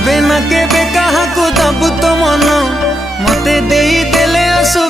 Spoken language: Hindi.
केबे ना केबे कहा को दबु तो मन मते देई देले असु